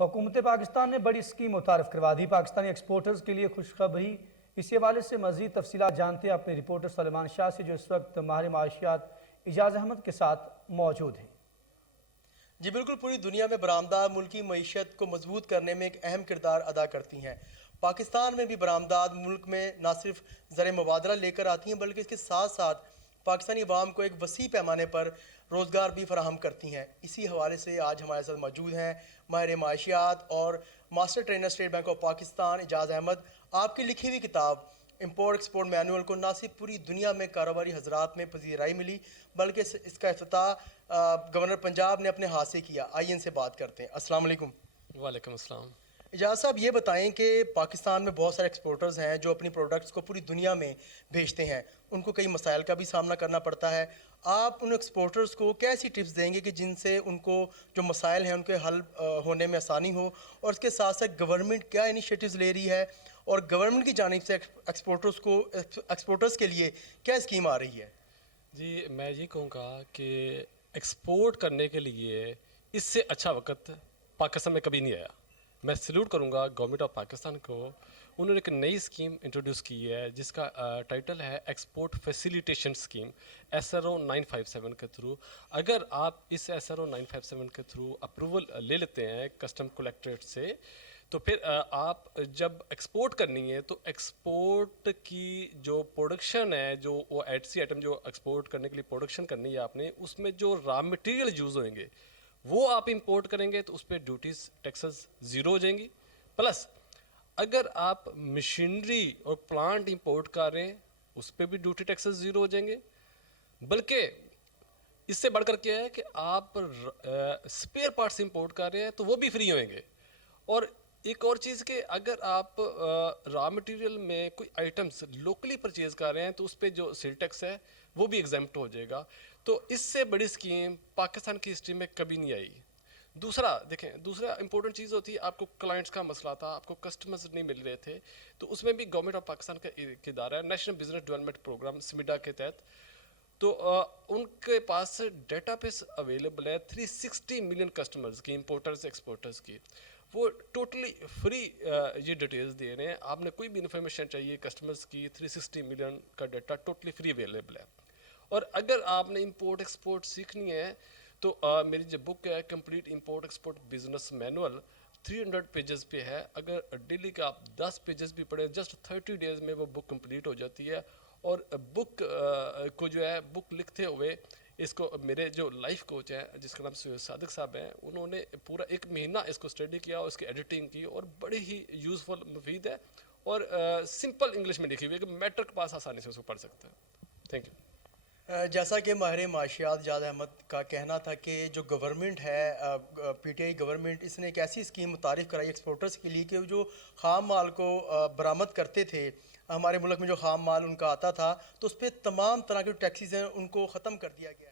حکومت پاکستان نے بڑی اسکیم متعارف کروا دی۔ پاکستانی ایکسپورٹرز کے لیے خوشخبری۔ اسی حوالے سے مزید تفصیلات جانتے ہیں اپنے رپورٹر سلیمان شاہ سے، جو اس وقت ماہر معاشیات اعجاز احمد کے ساتھ موجود ہیں۔ جی بالکل، پوری دنیا میں برآمدات ملکی معیشت کو مضبوط کرنے میں ایک اہم کردار ادا کرتی ہیں۔ پاکستان میں بھی برآمدات ملک میں نہ صرف زر مبادلہ لے کر آتی ہیں بلکہ اس کے ساتھ ساتھ پاکستانی عوام کو ایک وسیع پیمانے پر روزگار بھی فراہم کرتی ہیں۔ اسی حوالے سے آج ہمارے ساتھ موجود ہیں ماہر معاشیات اور master trainer state bank of Pakistan Ijaz Ahmed. آپ کی لکھی ہوئی کتاب امپورٹ ایکسپورٹ مینول کو نہ صرف پوری دنیا میں کاروباری حضرات میں پذیرائی ملی بلکہ اس کا افتتاح گورنر پنجاب نے اپنے ہاتھ سے کیا۔ آئیے ان سے بات کرتے ہیں۔ السلام علیکم۔ وعلیکم السلام۔ اعجاز صاحب، یہ بتائیں کہ پاکستان میں بہت سارے ایکسپورٹرز ہیں جو اپنی پروڈکٹس کو پوری دنیا میں بھیجتے ہیں، ان کو کئی مسائل کا بھی سامنا کرنا پڑتا ہے۔ آپ ان ایکسپورٹرز کو کیسی ٹپس دیں گے کہ جن سے ان کو جو مسائل ہیں ان کے حل ہونے میں آسانی ہو، اور اس کے ساتھ ساتھ گورنمنٹ کیا انیشیٹوز لے رہی ہے اور گورنمنٹ کی جانب سے ایکسپورٹرز کے لیے کیا اسکیم آ رہی ہے؟ جی میں یہ کہوں گا کہ ایکسپورٹ کرنے کے لیے اس سے اچھا وقت پاکستان میں کبھی نہیں آیا۔ میں سیلوٹ کروں گا گورنمنٹ آف پاکستان کو، انہوں نے ایک نئی اسکیم انٹروڈیوس کی ہے جس کا ٹائٹل ہے ایکسپورٹ فیسیلیٹیشن اسکیم SRO 957 کے تھرو۔ اگر آپ اس SRO 957 کے تھرو اپروول لے لیتے ہیں کسٹم کلیکٹریٹ سے، تو پھر آپ جب ایکسپورٹ کرنی ہے تو ایکسپورٹ کی جو پروڈکشن ہے، جو وہ آئٹم جو ایکسپورٹ کرنے کے لیے پروڈکشن کرنی ہے آپ نے، اس میں جو را مٹیریل یوز ہوئیں گے وہ آپ امپورٹ کریں گے تو اس پہ ڈیوٹیز ٹیکسز زیرو ہو جائیں گی۔ پلس اگر آپ مشینری اور پلانٹ امپورٹ کر رہے ہیں اس پہ بھی ڈیوٹی ٹیکسز زیرو ہو جائیں گے۔ بلکہ اس سے بڑھ کر کیا ہے کہ آپ اسپیئر پارٹس امپورٹ کر رہے ہیں تو وہ بھی فری ہوئیں گے۔ اور ایک اور چیز کہ اگر آپ را مٹیریل میں کوئی آئٹمس لوکلی پرچیز کر رہے ہیں تو اس پہ جو سیل ٹیکس ہے وہ بھی ایگزمپٹ ہو جائے گا۔ تو اس سے بڑی اسکیم پاکستان کی ہسٹری میں کبھی نہیں آئی۔ دوسرا امپورٹنٹ چیز ہوتی ہے، آپ کو کلائنٹس کا مسئلہ تھا، آپ کو کسٹمرز نہیں مل رہے تھے، تو اس میں بھی گورنمنٹ آف پاکستان کا ایک ادارہ ہے national business development program SMIDA کے تحت، تو ان کے پاس ڈیٹا بیس اویلیبل ہے 360 ملین کسٹمرز کی، امپورٹرز ایکسپورٹرز کی۔ وہ ٹوٹلی فری یہ ڈیٹیلز دے رہے ہیں۔ آپ نے کوئی بھی انفارمیشن چاہیے کسٹمرز کی، 360 ملین کا ڈیٹا ٹوٹلی فری اویلیبل ہے۔ اور اگر آپ نے امپورٹ ایکسپورٹ سیکھنی ہے تو میری جو بک ہے complete import export business manual 300 pages پہ ہے۔ اگر ڈیلی کا آپ 10 پیجز بھی پڑھیں جسٹ 30 ڈیز میں وہ بک کمپلیٹ ہو جاتی ہے۔ اور بک کو جو ہے بک لکھتے ہوئے اس کو میرے جو لائف کوچ ہیں جس کا نام سید صادق صاحب ہیں، انہوں نے پورا 1 مہینہ اس کو اسٹڈی کیا اور اس کی ایڈیٹنگ کی، اور بڑی ہی یوزفل مفید ہے اور سمپل انگلش میں لکھی ہوئی ہے کہ میٹرک پاس آسانی سے اس کو پڑھ سکتے ہیں۔ Thank you. جیسا کہ ماہر معاشیات اعجاز احمد کا کہنا تھا کہ جو گورنمنٹ ہے PTI گورنمنٹ، اس نے ایک ایسی اسکیم متعارف کرائی ایکسپورٹرز کے لیے کہ جو خام مال کو برآمد کرتے تھے، ہمارے ملک میں جو خام مال ان کا آتا تھا، تو اس پہ تمام طرح کے ٹیکسیز ہیں ان کو ختم کر دیا گیا ہے۔